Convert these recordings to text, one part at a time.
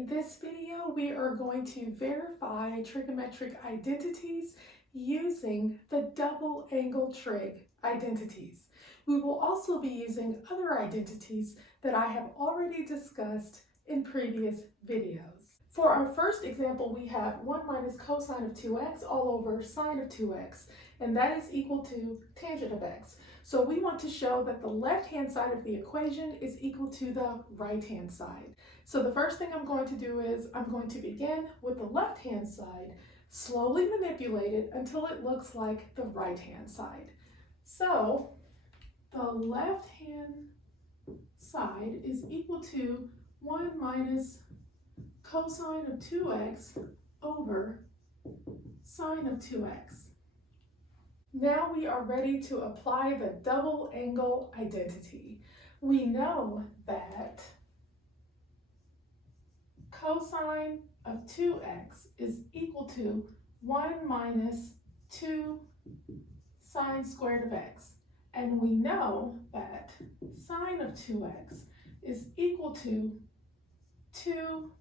In this video, we are going to verify trigonometric identities using the double angle trig identities. We will also be using other identities that I have already discussed in previous videos. For our first example, we have 1 minus cosine of 2x all over sine of 2x, and that is equal to tangent of x. So we want to show that the left-hand side of the equation is equal to the right-hand side. So the first thing I'm going to do is I'm going to begin with the left-hand side, slowly manipulate it until it looks like the right-hand side. So the left-hand side is equal to 1 minus cosine of 2x over sine of 2x. Now we are ready to apply the double angle identity. We know that cosine of 2x is equal to 1 minus 2 sine squared of x. And we know that sine of 2x is equal to 2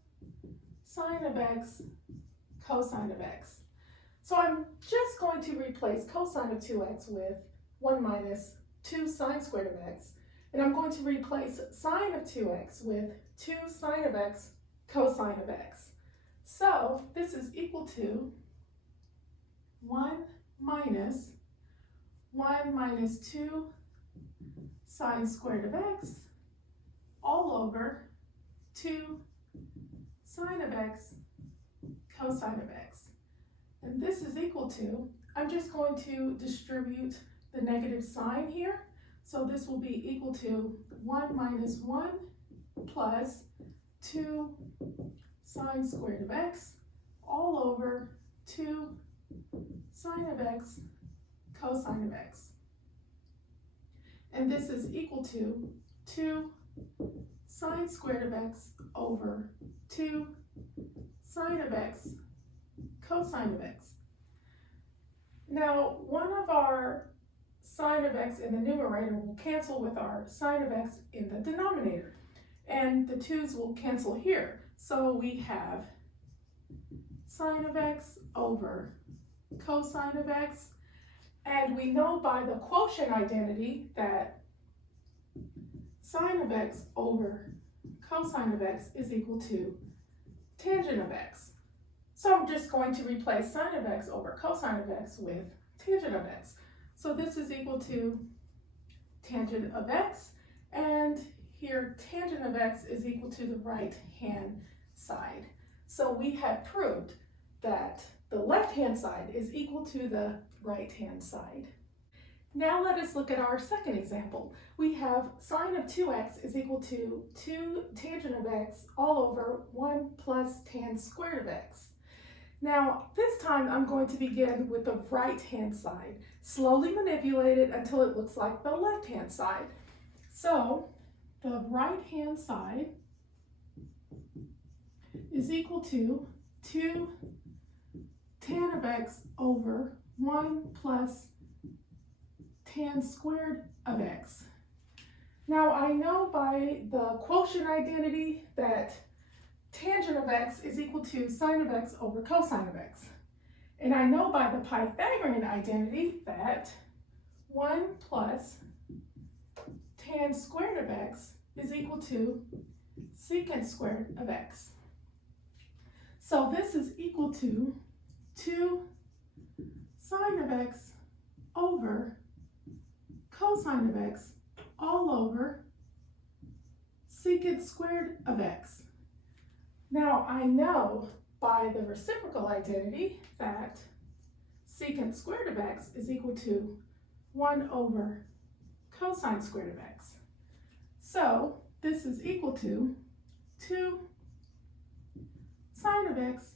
sine of x cosine of x. So I'm just going to replace cosine of 2x with 1 minus 2 sine squared of x, and I'm going to replace sine of 2x with 2 sine of x cosine of x. So this is equal to 1 minus 2 sine squared of x all over 2 sine of x cosine of x. And this is equal to, I'm just going to distribute the negative sign here. So this will be equal to 1 minus 1 plus 2 sine squared of x all over 2 sine of x cosine of x. And this is equal to 2 sine squared of x over 2 sine of x cosine of x. Now, one of our sine of x in the numerator will cancel with our sine of x in the denominator, and the 2's will cancel here. So we have sine of x over cosine of x, and we know by the quotient identity that sine of x over cosine of x is equal to tangent of x. So I'm just going to replace sine of x over cosine of x with tangent of x. So this is equal to tangent of x, and here tangent of x is equal to the right-hand side. So we have proved that the left-hand side is equal to the right-hand side. Now let us look at our second example. We have sine of 2x is equal to 2 tangent of x all over 1 plus tan squared of x. Now, this time I'm going to begin with the right-hand side. Slowly manipulate it until it looks like the left-hand side. So, the right-hand side is equal to 2 tan of x over 1 plus tan squared of x. Now, I know by the quotient identity that tangent of x is equal to sine of x over cosine of x. And I know by the Pythagorean identity that 1 plus tan squared of x is equal to secant squared of x. So this is equal to 2 sine of x over cosine of x all over secant squared of x. Now, I know by the reciprocal identity that secant squared of x is equal to 1 over cosine squared of x. So, this is equal to 2 sine of x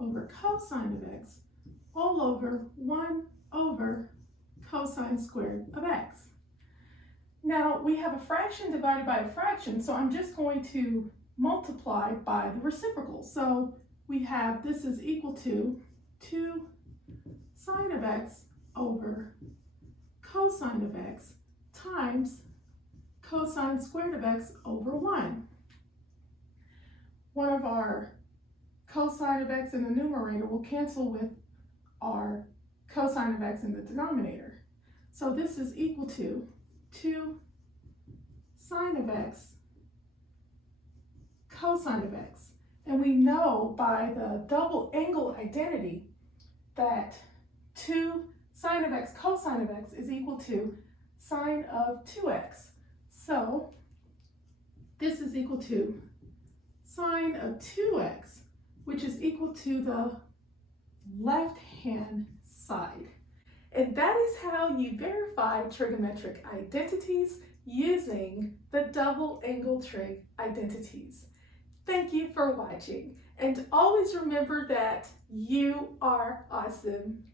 over cosine of x all over 1 over cosine squared of x. Now, we have a fraction divided by a fraction, so I'm just going to multiply by the reciprocal. So we have this is equal to 2 sine of x over cosine of x times cosine squared of x over 1. one of our cosine of x in the numerator will cancel with our cosine of x in the denominator. So this is equal to 2 sine of x cosine of x. And we know by the double angle identity that 2 sine of x cosine of x is equal to sine of 2x. So this is equal to sine of 2x, which is equal to the left-hand side. And that is how you verify trigonometric identities using the double angle trig identities. Thank you for watching, and always remember that you are awesome.